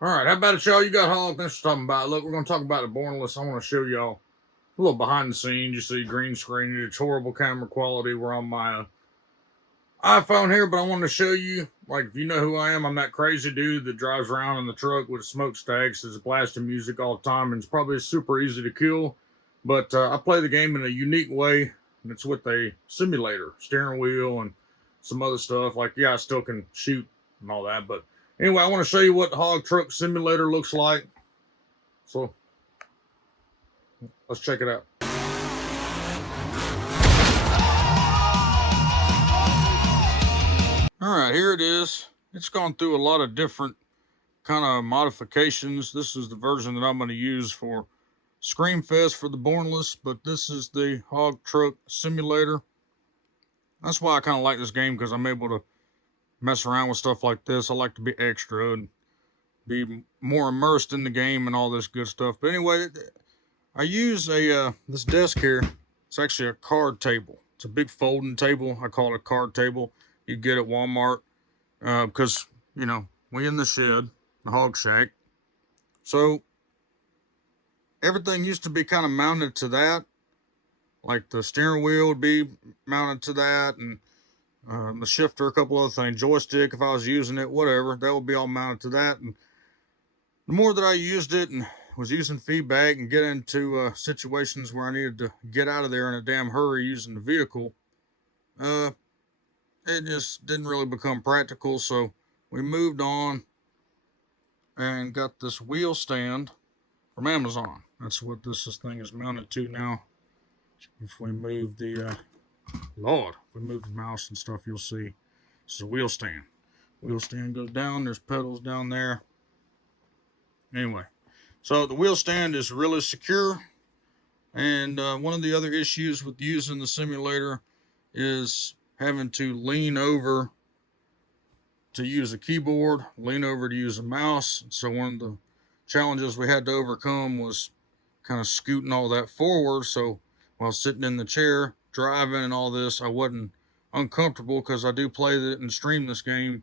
All right, how about it, y'all? You got Hawg. Thanks for talking about it. Look, we're going to talk about the Bornless. I want to show y'all a little behind the scenes. You see green screen. It's horrible camera quality. We're on my iPhone here, but I want to show you, like, if you know who I am, I'm that crazy dude that drives around in the truck with smokestacks, is blasting music all the time, and it's probably super easy to kill. But I play the game in a unique way, and it's with a simulator, steering wheel, and some other stuff. Like, yeah, I still can shoot and all that, but anyway, I want to show you what the Hog Truck Simulator looks like. So let's check it out. All right, here it is. It's gone through a lot of different kind of modifications. This is the version that I'm going to use for Screamfest for the Bornless, but this is the Hog Truck Simulator. That's why I kind of like this game, because I'm able to mess around with stuff like this. I like to be extra and be more immersed in the game and all this good stuff. But anyway, I use a this desk here. It's actually a card table. It's a big folding table. I call it a card table. You get at Walmart because you know we in the shed, the hog shack. So everything used to be kind of mounted to that. Like the steering wheel would be mounted to that, and the shifter, a couple other things, joystick if I was using it, whatever, that would be all mounted to that. And the more that I used it and was using feedback and get into situations where I needed to get out of there in a damn hurry using the vehicle, it just didn't really become practical. So we moved on and got this wheel stand from Amazon. That's what this thing is mounted to now. If we move the Lord, if we move the mouse and stuff, you'll see it's a wheel stand. Wheel stand goes down. There's pedals down there. Anyway, so the wheel stand is really secure. And one of the other issues with using the simulator is having to lean over to use a keyboard, lean over to use a mouse. So one of the challenges we had to overcome was kind of scooting all that forward. So while sitting in the chair, driving and all this, I wasn't uncomfortable, because I do play it and stream this game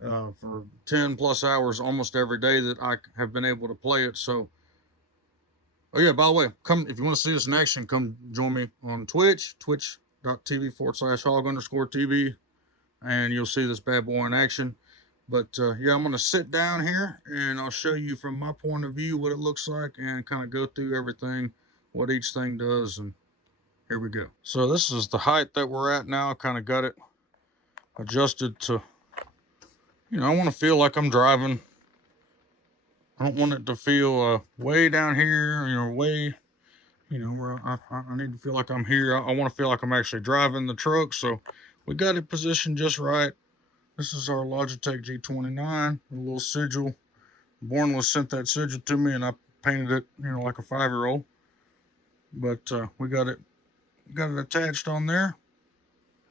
for 10 plus hours almost every day that I have been able to play it. So, oh yeah, by the way, come if you want to see this in action, come join me on Twitch, twitch.tv/hog_TV, and you'll see this bad boy in action. But yeah, I'm going to sit down here and I'll show you from my point of view what it looks like and kind of go through everything, what each thing does, and here we go. So this is the height that we're at now. Kind of got it adjusted to, I want to feel like I'm driving. I don't want it to feel way down here, way, where I need to feel like I'm here. I want to feel like I'm actually driving the truck. So we got it positioned just right. This is our Logitech G29, a little sigil. Bornless sent that sigil to me, and I painted it, like a 5-year-old. But we got it attached on there.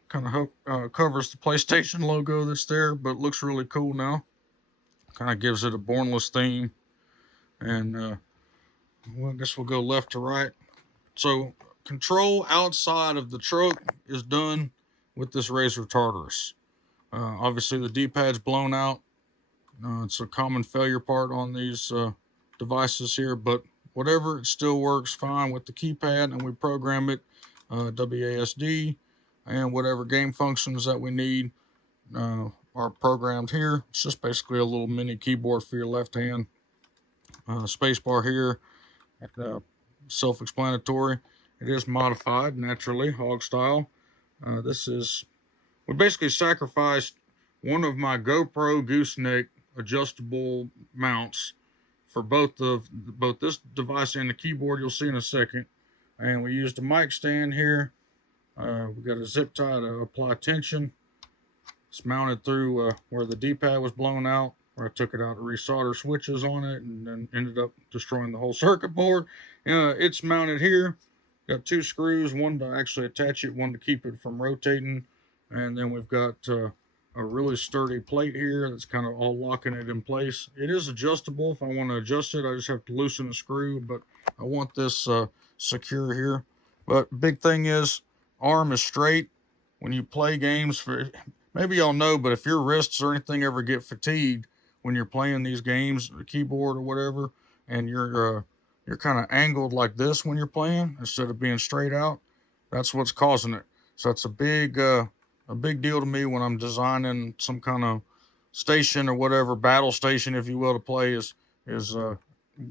Kind of covers the PlayStation logo that's there, but looks really cool now. Kind of gives it a Bornless theme. And well, I guess we'll go left to right. So control outside of the truck is done with this Razor Tartarus. Obviously the D-pad's blown out. It's a common failure part on these devices here, but whatever, it still works fine with the keypad, and we program it WASD, and whatever game functions that we need are programmed here. It's just basically a little mini keyboard for your left hand. Spacebar here, self-explanatory. It is modified naturally, hog style. We basically sacrificed one of my GoPro gooseneck adjustable mounts for both this device and the keyboard. You'll see in a second. And we used a mic stand here. We got a zip tie to apply tension. It's mounted through where the D-pad was blown out, where I took it out to resolder switches on it, and then ended up destroying the whole circuit board. It's mounted here. Got 2 screws, one to actually attach it, one to keep it from rotating. And then we've got a really sturdy plate here that's kind of all locking it in place. It is adjustable. If I want to adjust it, I just have to loosen the screw, but I want this secure here. But big thing is, arm is straight. When you play games, maybe y'all know, but if your wrists or anything ever get fatigued, when you're playing these games, the keyboard or whatever, and you're kind of angled like this when you're playing instead of being straight out. That's what's causing it. So it's a big deal to me when I'm designing some kind of station or whatever, battle station, if you will, to play. Is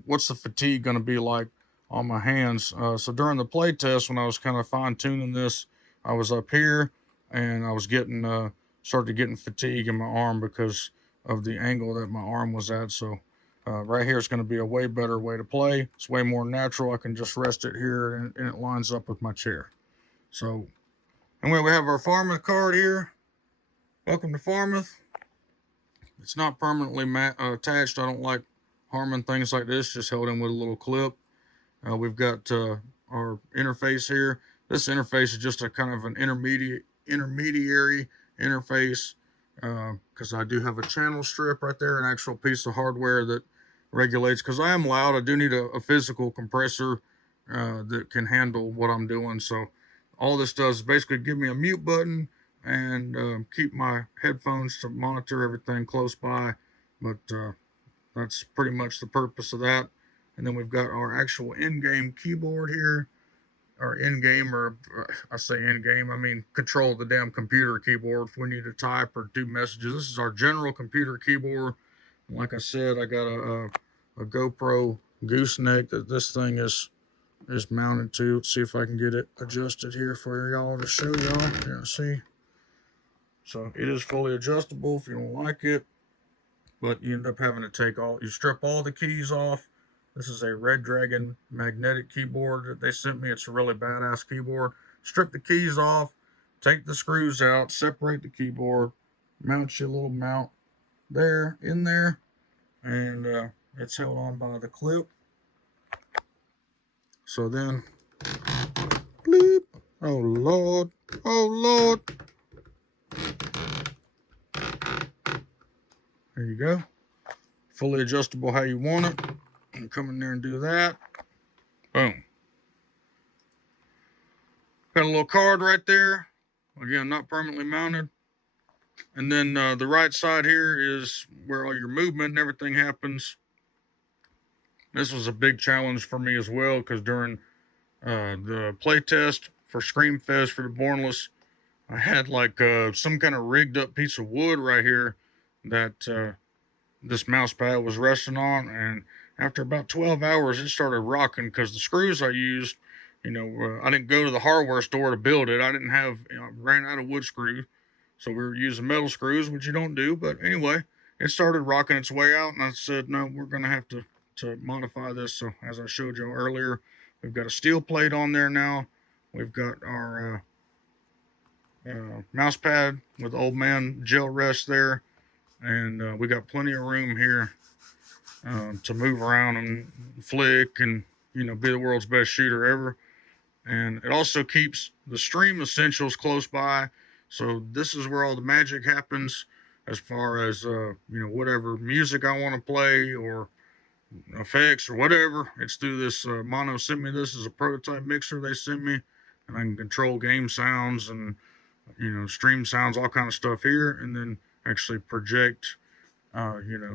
what's the fatigue going to be like on my hands? So during the play test, when I was kind of fine tuning this, I was up here and I was started getting fatigue in my arm because of the angle that my arm was at. So right here is going to be a way better way to play. It's way more natural. I can just rest it here and it lines up with my chair. So anyway, we have our Farmouth card here. Welcome to Farmouth. It's not permanently attached. I don't like harming things like this, just held in with a little clip. We've got our interface here. This interface is just a kind of an intermediary interface because I do have a channel strip right there, an actual piece of hardware that regulates. Because I am loud, I do need a physical compressor that can handle what I'm doing. So all this does is basically give me a mute button and keep my headphones to monitor everything close by. But that's pretty much the purpose of that. And then we've got our actual in-game keyboard here. Or in-game, or I say in-game, I mean control the damn computer keyboard if we need to type or do messages. This is our general computer keyboard. Like I said, I got a GoPro gooseneck that this thing is mounted to. Let's see if I can get it adjusted here for y'all to show y'all. Yeah, see? So it is fully adjustable if you don't like it. But you end up having to you strip all the keys off. This is a Red Dragon magnetic keyboard that they sent me. It's a really badass keyboard. Strip the keys off, take the screws out, separate the keyboard, mount your little mount there, in there, and it's held on by the clip. So then, bleep, oh Lord, oh Lord. There you go. Fully adjustable how you want it. And come in there and do that. Boom. Got a little card right there. Again, not permanently mounted. And then the right side here is where all your movement and everything happens. This was a big challenge for me as well, because during the play test for Screamfest for the Bornless, I had like some kind of rigged up piece of wood right here that this mouse pad was resting on, and after about 12 hours it started rocking because the screws I used, I didn't go to the hardware store to build it. I didn't have, ran out of wood screws, so we were using metal screws, which you don't do. But anyway, it started rocking its way out, and I said, no, we're gonna have to modify this. So as I showed you earlier, we've got a steel plate on there now. We've got our mouse pad with old man gel rest there, and we got plenty of room here to move around and flick and be the world's best shooter ever. And it also keeps the stream essentials close by, so this is where all the magic happens as far as whatever music I want to play or effects or whatever. It's through this. Mono sent me this as a prototype mixer they sent me, and I can control game sounds and stream sounds, all kind of stuff here, and then actually project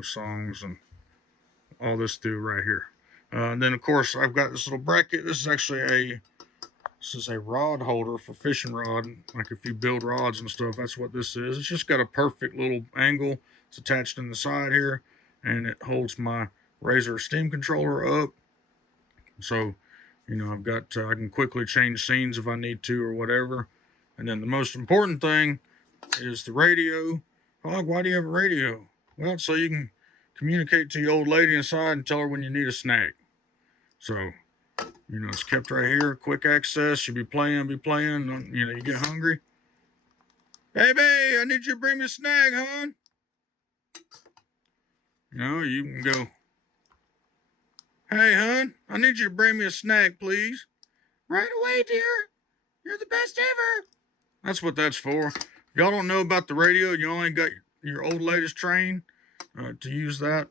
songs and all this through right here. And then of course I've got this little bracket. This is actually a rod holder for fishing rod. Like if you build rods and stuff, that's what this is. It's just got a perfect little angle. It's attached in the side here, and it holds my Razor steam controller up. So I've got I can quickly change scenes if I need to or whatever. And then the most important thing is the radio. Hawg, why do you have a radio? Well, so you can communicate to your old lady inside and tell her when you need a snack. So, it's kept right here, quick access. You be playing, you get hungry. Baby, I need you to bring me a snack, hon. You can go, hey, hon, I need you to bring me a snack, please. Right away, dear. You're the best ever. That's what that's for. If y'all don't know about the radio, you only got your old ladies trained to use that.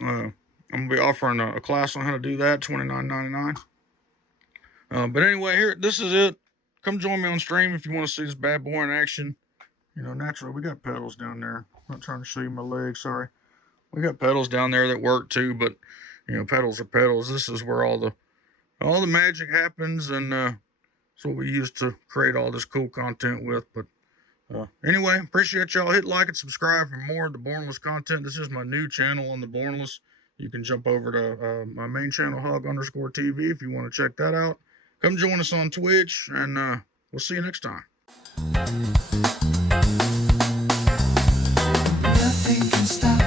I'm going to be offering a class on how to do that, $29.99. But anyway, here, this is it. Come join me on stream if you want to see this bad boy in action. Naturally, we got pedals down there. I'm not trying to show you my legs, sorry. We got pedals down there that work too, but you know, pedals are pedals. This is where all the magic happens, and it's what we use to create all this cool content with. But anyway, appreciate y'all. Hit like and subscribe for more of the Bornless content. This is my new channel on the Bornless. You can jump over to my main channel, Hawg_TV, if you want to check that out. Come join us on Twitch, and we'll see you next time. Nothing can stop